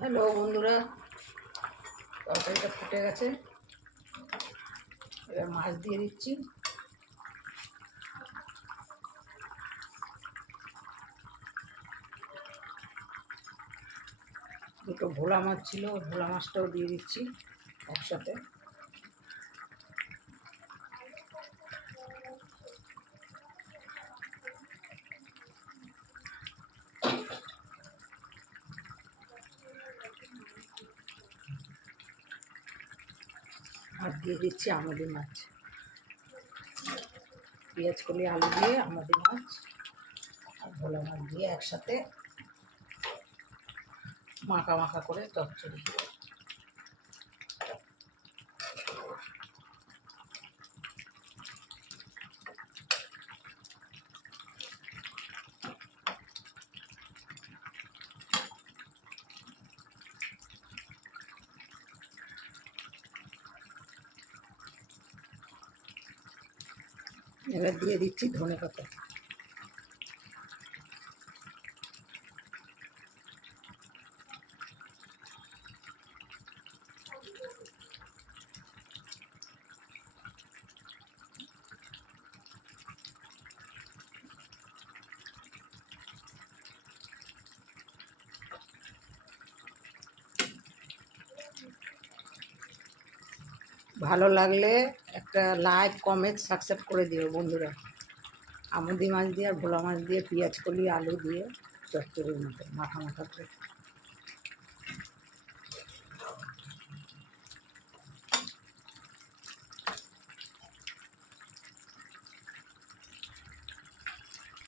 Hello বন্ধুরা, তরকারিটা ফুটে গেছে। এবার মাছ দিয়ে দিচ্ছি। দুটো ভোলা মাছ ছিল, ভোলা মাছটাও দিয়ে দিচ্ছি একসাথে। আর দিয়ে দিচ্ছি আমাদি মাছ, পেঁয়াজ কলি আলু দিয়ে আমাদি মাছ আর ভোলা মাছ দিয়ে একসাথে মাখা মাখা করে চচ্চড়ি। এবার দিয়ে দিচ্ছি ধনেপাতা। ভালো লাগলে একটা লাইক, কমেন্ট, সাবস্ক্রাইব করে দিও বন্ধুরা। আমুদি মাছ দিয়ে আর ভোলা মাছ দিয়ে পেঁয়াজ কলি আলু দিয়ে চচ্চড়ির মতো মাখা মাখা করে।